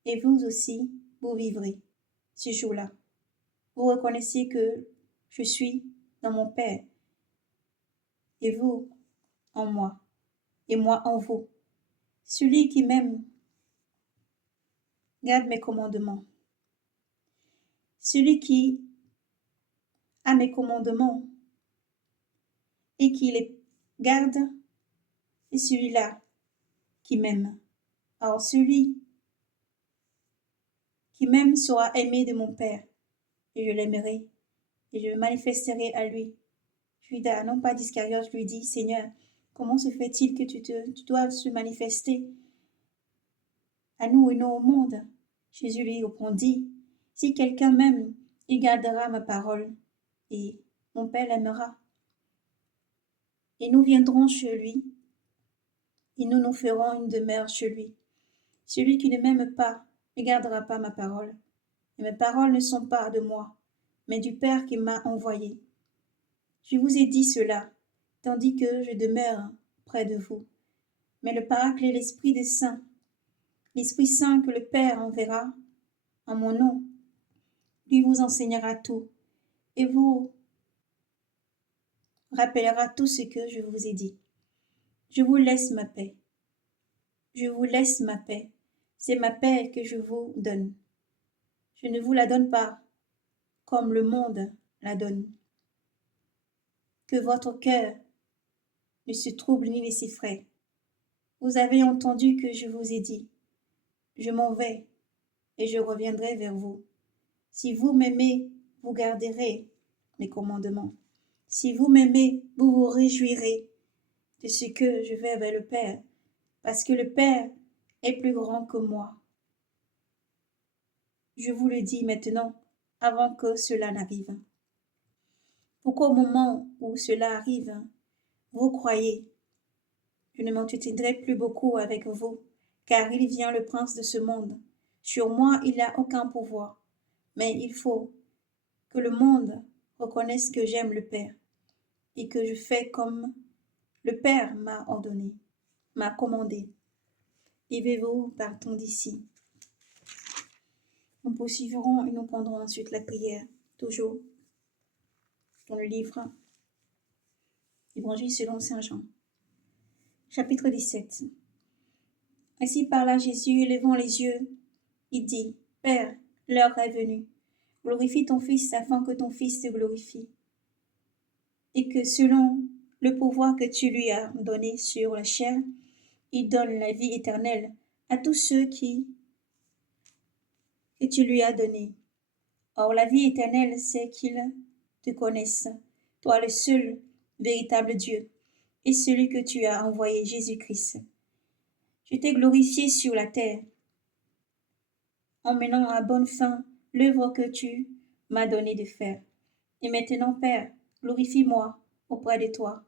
et vous aussi, vous vivrez ce jour-là. Vous reconnaissez que je suis dans mon Père, et vous en moi, et moi en vous. Celui qui m'aime garde mes commandements. Celui qui a mes commandements et qui les garde, c'est celui-là qui m'aime. Alors celui qui m'aime sera aimé de mon Père, et je l'aimerai, et je me manifesterai à lui. Judas, non pas d'Iscariote, lui dit, Seigneur, comment se fait-il que tu doives se manifester à nous et non au monde? Jésus lui répondit, si quelqu'un m'aime, il gardera ma parole, et mon Père l'aimera. Et nous viendrons chez lui, et nous nous ferons une demeure chez lui. Celui qui ne m'aime pas ne gardera pas ma parole, et mes paroles ne sont pas de moi, mais du Père qui m'a envoyé. Je vous ai dit cela, tandis que je demeure près de vous. Mais le Paraclet, l'Esprit Saint que le Père enverra en mon nom, lui vous enseignera tout, et vous rappellera tout ce que je vous ai dit. Je vous laisse ma paix. Je vous laisse ma paix. C'est ma paix que je vous donne. Je ne vous la donne pas comme le monde la donne. Que votre cœur ne se trouble ni ne s'effraie. Vous avez entendu que je vous ai dit, je m'en vais et je reviendrai vers vous. Si vous m'aimez, vous garderez mes commandements. Si vous m'aimez, vous vous réjouirez de ce que je vais vers le Père, parce que le Père est plus grand que moi. Je vous le dis maintenant, avant que cela n'arrive. Pour qu'au moment où cela arrive, vous croyez. Je ne m'entretiendrai plus beaucoup avec vous, car il vient le prince de ce monde. Sur moi, il n'a aucun pouvoir, mais il faut que le monde reconnaisse que j'aime le Père et que je fais comme le Père m'a ordonné, m'a commandé. Levez-vous, partons d'ici. Nous poursuivrons et nous prendrons ensuite la prière, toujours dans le livre Évangile selon saint Jean. Chapitre 17. Ainsi parla Jésus, levant les yeux, il dit, Père, l'heure est venue. Glorifie ton Fils afin que ton Fils te glorifie. Et que selon le pouvoir que tu lui as donné sur la chair, il donne la vie éternelle à tous ceux que tu lui as donnés. Or la vie éternelle, c'est qu'ils te connaissent, toi le seul véritable Dieu, et celui que tu as envoyé, Jésus-Christ. Je t'ai glorifié sur la terre, en menant à bonne fin l'œuvre que tu m'as donné de faire. Et maintenant, Père, glorifie-moi auprès de toi,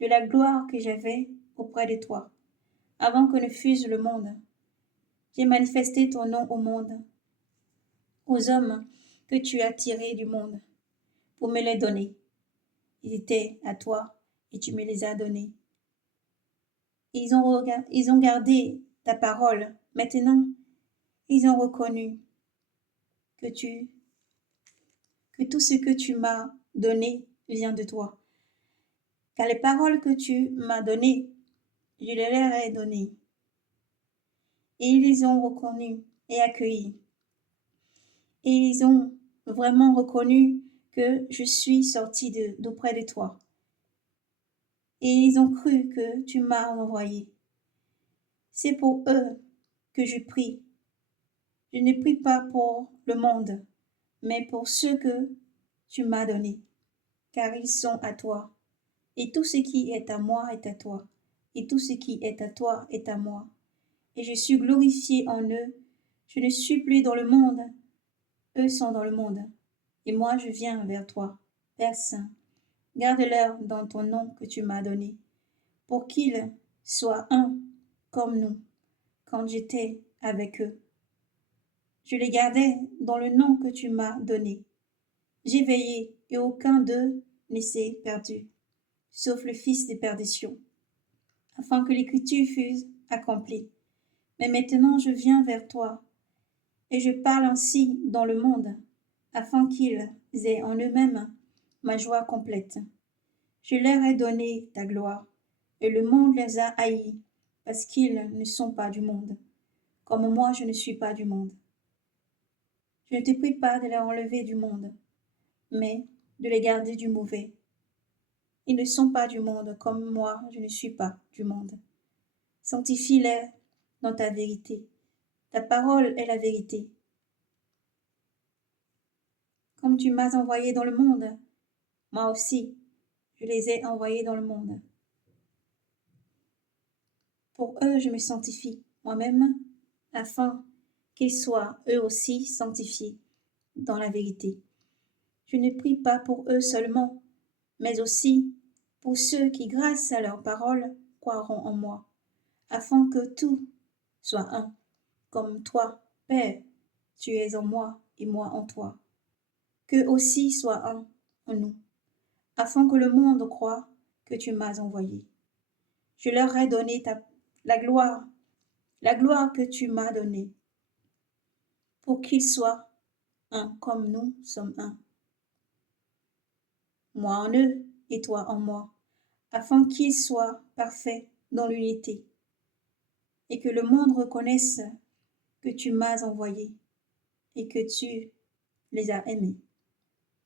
de la gloire que j'avais auprès de toi, avant que ne fût le monde. J'ai manifesté ton nom au monde, aux hommes que tu as tirés du monde, pour me les donner. Ils étaient à toi, et tu me les as donnés. Ils ont gardé ta parole. Maintenant, ils ont reconnu que tout ce que tu m'as donné vient de toi. Car les paroles que tu m'as données, je les leur ai données. Et ils les ont reconnues et accueillies. Et ils ont vraiment reconnu que je suis sortie d'auprès de toi. Et ils ont cru que tu m'as envoyé. C'est pour eux que je prie. Je ne prie pas pour le monde, mais pour ceux que tu m'as donnés, car ils sont à toi, Et tout ce qui est à moi est à toi, et tout ce qui est à toi est à moi. Et je suis glorifié en eux. Je ne suis plus dans le monde, eux sont dans le monde. Et moi je viens vers toi, Père Saint. Garde-leur dans ton nom que tu m'as donné, pour qu'ils soient un comme nous, quand j'étais avec eux. Je les gardais dans le nom que tu m'as donné. J'ai veillé, et aucun d'eux ne s'est perdu, sauf le fils de perdition, afin que l'écriture fût accomplie. Mais maintenant je viens vers toi, et je parle ainsi dans le monde, afin qu'ils aient en eux-mêmes ma joie complète. Je leur ai donné ta gloire, et le monde les a haïs, parce qu'ils ne sont pas du monde, comme moi je ne suis pas du monde. Je ne te prie pas de les enlever du monde, mais de les garder du mauvais. Ils ne sont pas du monde, comme moi je ne suis pas du monde. Sanctifie-les dans ta vérité. Ta parole est la vérité. Comme tu m'as envoyé dans le monde, moi aussi je les ai envoyés dans le monde. Pour eux je me sanctifie moi-même, afin qu'ils soient eux aussi sanctifiés dans la vérité. Je ne prie pas pour eux seulement, mais aussi pour ceux qui, grâce à leur parole, croiront en moi, afin que tout soit un, comme toi, Père, tu es en moi et moi en toi. Qu'eux aussi soient un en nous, afin que le monde croie que tu m'as envoyé. Je leur ai donné la gloire que tu m'as donnée, pour qu'ils soient un comme nous sommes un. Moi en eux et toi en moi, afin qu'ils soient parfaits dans l'unité, et que le monde reconnaisse que tu m'as envoyé et que tu les as aimés,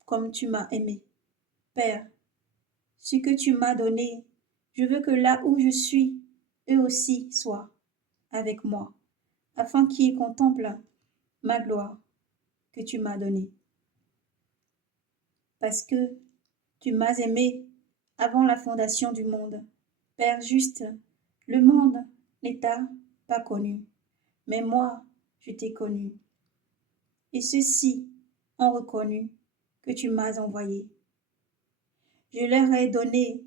comme tu m'as aimé. Père, ce que tu m'as donné, je veux que là où je suis, eux aussi soient avec moi, afin qu'ils contemplent ma gloire que tu m'as donnée. Parce que tu m'as aimé avant la fondation du monde. Père juste, le monde ne t'a pas connu, mais moi, je t'ai connu. Et ceux-ci ont reconnu que tu m'as envoyé. Je leur ai donné,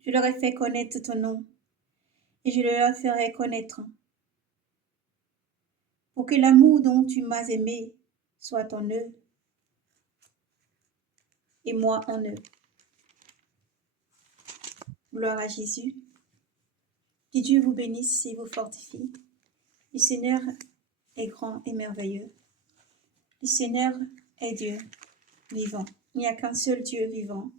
je leur ai fait connaître ton nom, et je le leur ferai connaître, pour que l'amour dont tu m'as aimé soit en eux, et moi en eux. Gloire à Jésus. Que Dieu vous bénisse et vous fortifie. Le Seigneur est grand et merveilleux. Le Seigneur est Dieu vivant. Il n'y a qu'un seul Dieu vivant.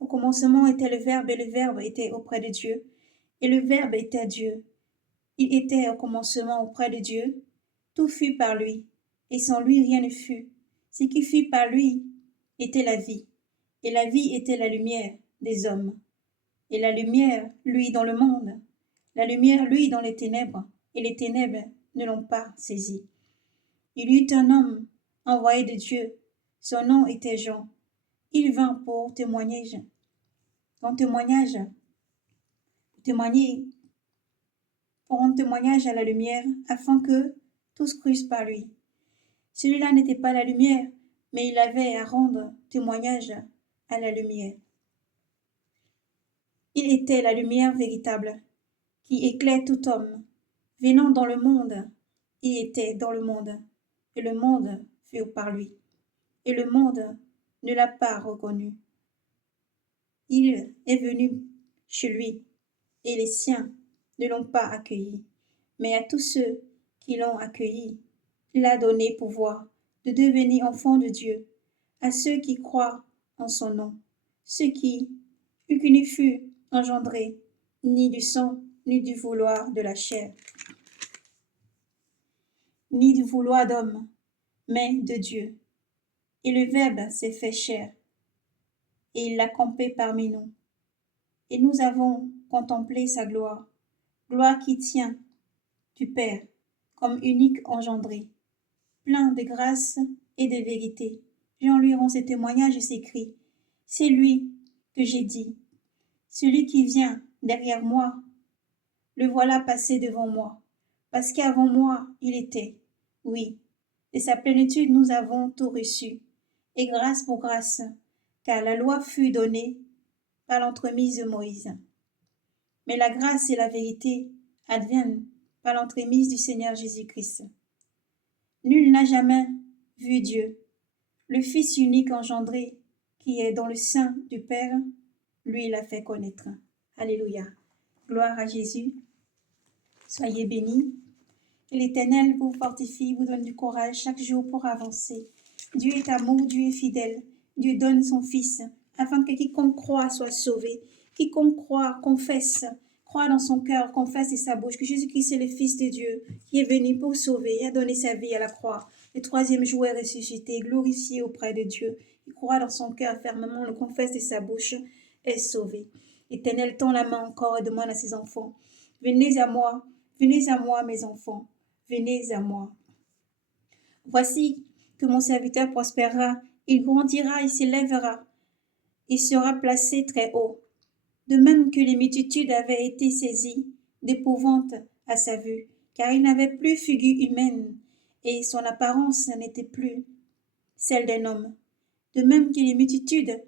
Au commencement était le Verbe, et le Verbe était auprès de Dieu, et le Verbe était Dieu. Il était au commencement auprès de Dieu. Tout fut par lui, et sans lui rien ne fut. Ce qui fut par lui était la vie, et la vie était la lumière des hommes. Et la lumière, lui, dans le monde. La lumière, lui, dans les ténèbres, et les ténèbres ne l'ont pas saisi. Il y eut un homme envoyé de Dieu. Son nom était Jean. Il vint pour témoigner pour rendre témoignage à la lumière, afin que tous crussent par lui. Celui-là n'était pas la lumière, mais il avait à rendre témoignage à la lumière. Il était la lumière véritable, qui éclaire tout homme. Venant dans le monde, il était dans le monde, et le monde fut par lui, et le monde ne l'a pas reconnu. Il est venu chez lui, et les siens ne l'ont pas accueilli. Mais à tous ceux qui l'ont accueilli, il a donné pouvoir de devenir enfants de Dieu, à ceux qui croient en son nom, ceux qui ne furent engendrés ni du sang, ni du vouloir de la chair, ni du vouloir d'homme, mais de Dieu. Et le Verbe s'est fait chair, et il a campé parmi nous. Et nous avons contemplé sa gloire, gloire qui tient du Père, comme unique engendré, plein de grâce et de vérité. Jean lui rend ses témoignages et s'écrie. C'est lui que j'ai dit, celui qui vient derrière moi, le voilà passé devant moi, parce qu'avant moi il était. Oui, de sa plénitude nous avons tout reçu, et grâce pour grâce, car la loi fut donnée par l'entremise de Moïse. Mais la grâce et la vérité adviennent par l'entremise du Seigneur Jésus-Christ. Nul n'a jamais vu Dieu. Le Fils unique engendré, qui est dans le sein du Père, lui l'a fait connaître. Alléluia. Gloire à Jésus. Soyez bénis. Que l'Éternel vous fortifie, vous donne du courage chaque jour pour avancer. Dieu est amour, Dieu est fidèle. Dieu donne son Fils, afin que quiconque croit soit sauvé. Quiconque croit, confesse, croit dans son cœur, confesse de sa bouche que Jésus-Christ est le Fils de Dieu, qui est venu pour sauver et a donné sa vie à la croix. Le troisième jour est ressuscité, glorifié auprès de Dieu. Il croit dans son cœur fermement, le confesse de sa bouche, est sauvé. L'Éternel tend la main encore et demande à ses enfants, venez à moi, mes enfants. Venez à moi. Voici que mon serviteur prospérera, il grandira, il s'élèvera, il sera placé très haut. De même que les multitudes avaient été saisies d'épouvante à sa vue, car il n'avait plus figure humaine, et son apparence n'était plus celle d'un homme. De même que les multitudes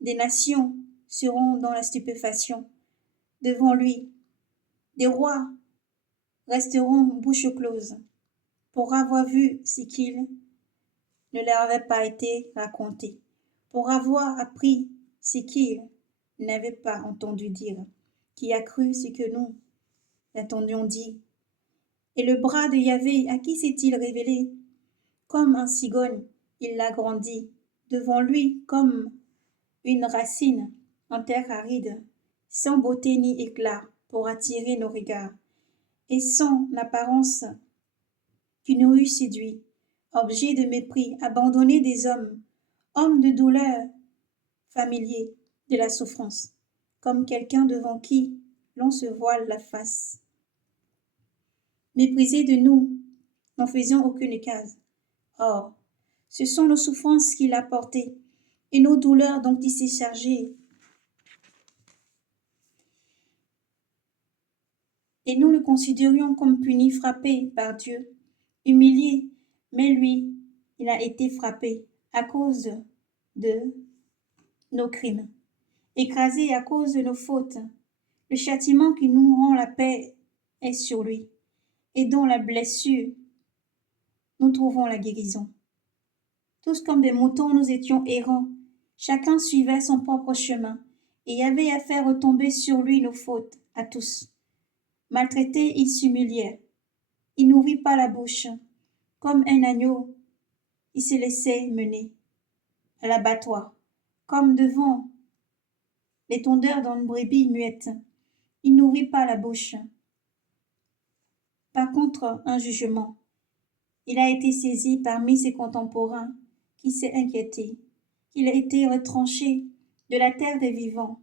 des nations seront dans la stupéfaction devant lui. Des rois resteront bouche close pour avoir vu ce qu'il ne leur avait pas été raconté, pour avoir appris ce qu'ils n'avaient pas entendu dire, qui a cru ce que nous attendions dit. Et le bras de Yahvé, à qui s'est-il révélé? Comme un cigogne, il l'agrandit devant lui comme une racine en terre aride, sans beauté ni éclat pour attirer nos regards, et sans apparence qui nous eût séduit, objet de mépris, abandonné des hommes, homme de douleur, familier de la souffrance, comme quelqu'un devant qui l'on se voile la face. Méprisé de nous, n'en faisions aucune case. Or, ce sont nos souffrances qu'il a portées, et nos douleurs dont il s'est chargé. Et nous le considérions comme puni, frappé par Dieu, humilié, mais lui, il a été frappé à cause de nos crimes, écrasé à cause de nos fautes. Le châtiment qui nous rend la paix est sur lui, et dans la blessure, nous trouvons la guérison. Tous comme des moutons, nous étions errants, chacun suivait son propre chemin, et y avait à faire retomber sur lui nos fautes, à tous. Maltraité, il s'humiliait, il n'ouvrit pas la bouche, comme un agneau, il se laissait mener à l'abattoir, comme devant les tondeurs d'une brebis muette, il n'ouvrit pas la bouche. Par contre, un jugement. Il a été saisi parmi ses contemporains, qui s'est inquiété, qu'il a été retranché de la terre des vivants,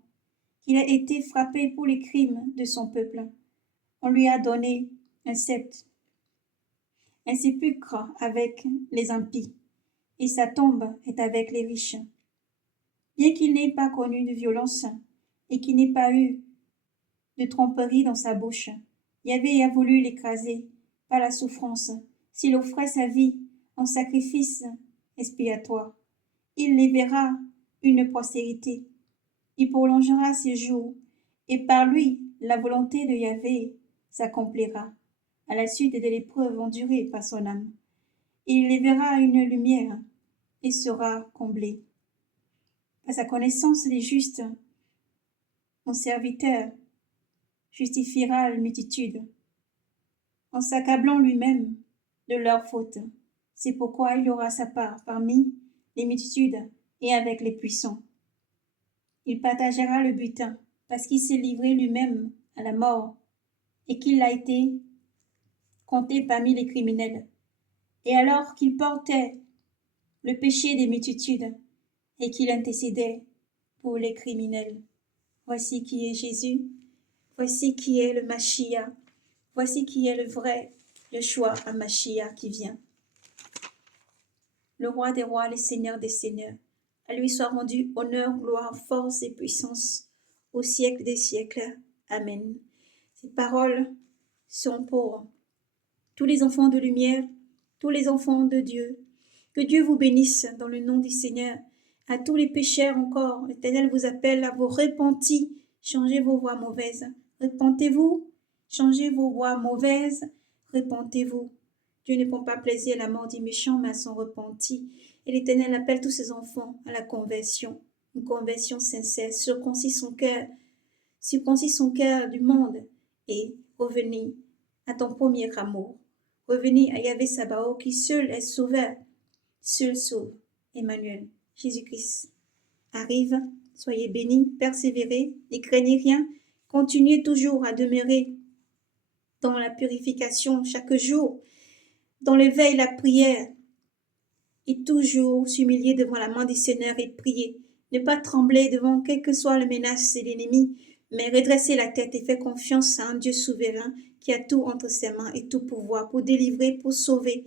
qu'il a été frappé pour les crimes de son peuple. On lui a donné un sceptre, un sépulcre avec les impies, et sa tombe est avec les riches. Bien qu'il n'ait pas connu de violence et qu'il n'ait pas eu de tromperie dans sa bouche, Yahvé a voulu l'écraser par la souffrance. S'il offrait sa vie en sacrifice expiatoire, il les verra une postérité. Il prolongera ses jours, et par lui la volonté de Yahvé s'accomplira, à la suite de l'épreuve endurée par son âme. Il les verra une lumière, et sera comblé. À sa connaissance les justes, mon serviteur justifiera la multitude, en s'accablant lui-même de leurs fautes. C'est pourquoi il aura sa part parmi les multitudes et avec les puissants. Il partagera le butin, parce qu'il s'est livré lui-même à la mort, et qu'il a été compté parmi les criminels. Et alors qu'il portait le péché des multitudes, et qu'il intercédait pour les criminels. Voici qui est Jésus, voici qui est le Machia, voici qui est le vrai Yeshua HaMashiach qui vient. Le roi des rois, le seigneur des seigneurs, À lui soit rendu honneur, gloire, force et puissance au siècle des siècles. Amen. Ces paroles sont pour tous les enfants de lumière, tous les enfants de Dieu. Que Dieu vous bénisse dans le nom du Seigneur. À tous les pécheurs encore, l'Éternel vous appelle à vous repentir. Changez vos voies mauvaises. Repentez-vous. Changez vos voies mauvaises. Repentez-vous. Dieu ne prend pas plaisir à la mort du méchant, mais à son repenti. Et l'Éternel appelle tous ses enfants à la conversion. Une conversion sincère. Circoncis son cœur du monde et revenez à ton premier amour. Revenez à Yahvé Sabaoth qui seul est sauveur. Seul sauve. Emmanuel, Jésus-Christ. Arrive, soyez bénis, persévérez, ne craignez rien, continuez toujours à demeurer dans la purification chaque jour, dans l'éveil, la prière, et toujours s'humilier devant la main du Seigneur et prier. Ne pas trembler devant quelle que soit la menace de l'ennemi, mais redresser la tête et faire confiance à un Dieu souverain qui a tout entre ses mains et tout pouvoir pour délivrer, pour sauver.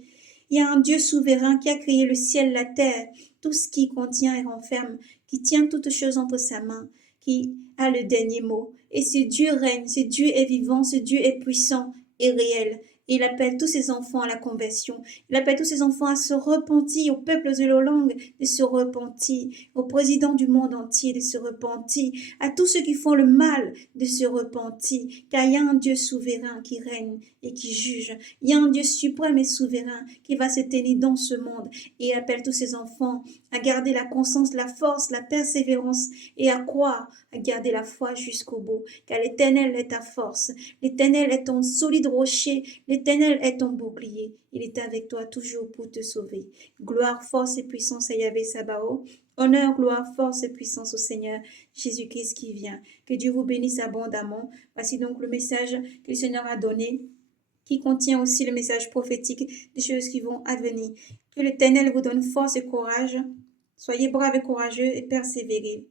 Il y a un Dieu souverain qui a créé le ciel, la terre, tout ce qui contient et renferme, qui tient toutes choses entre sa main, qui a le dernier mot. Et ce Dieu règne, ce Dieu est vivant, ce Dieu est puissant et réel. Et il appelle tous ses enfants à la conversion. Il appelle tous ses enfants à se repentir, au peuple de leur langue de se repentir, au président du monde entier de se repentir, à tous ceux qui font le mal de se repentir, car il y a un Dieu souverain qui règne et qui juge. Il y a un Dieu suprême et souverain qui va se tenir dans ce monde. Et il appelle tous ses enfants à garder la constance, la force, la persévérance et à croire, à garder la foi jusqu'au bout, car l'Éternel est ta force. L'Éternel est ton solide rocher. L'Éternel est ton bouclier. Il est avec toi toujours pour te sauver. Gloire, force et puissance à Yahvé Sabaoth. Honneur, gloire, force et puissance au Seigneur Jésus-Christ qui vient. Que Dieu vous bénisse abondamment. Voici donc le message que le Seigneur a donné, qui contient aussi le message prophétique des choses qui vont advenir. Que l'Éternel vous donne force et courage. Soyez braves et courageux et persévérez.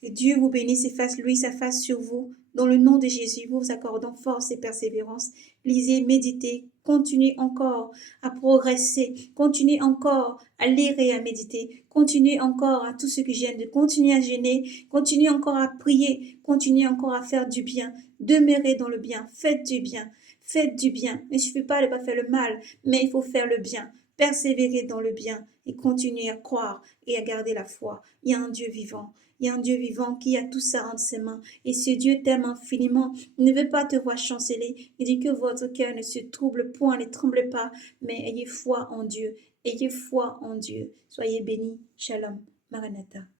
Que Dieu vous bénisse et fasse lui sa face sur vous. Dans le nom de Jésus, vous accordons force et persévérance. Lisez, méditez, continuez encore à progresser, continuez encore à lire et à méditer, continuez encore à tout ce que j'aime, de continuer à gêner, continuez encore à prier, continuez encore à faire du bien, demeurez dans le bien, faites du bien, faites du bien. Il ne suffit pas de ne pas faire le mal, mais il faut faire le bien. Persévérez dans le bien et continuez à croire et à garder la foi. Il y a un Dieu vivant. Il y a un Dieu vivant qui a tout ça entre ses mains. Et ce Dieu t'aime infiniment. Il ne veut pas te voir chanceler. Il dit que votre cœur ne se trouble point, ne tremble pas, mais ayez foi en Dieu. Ayez foi en Dieu. Soyez bénis. Shalom. Maranatha.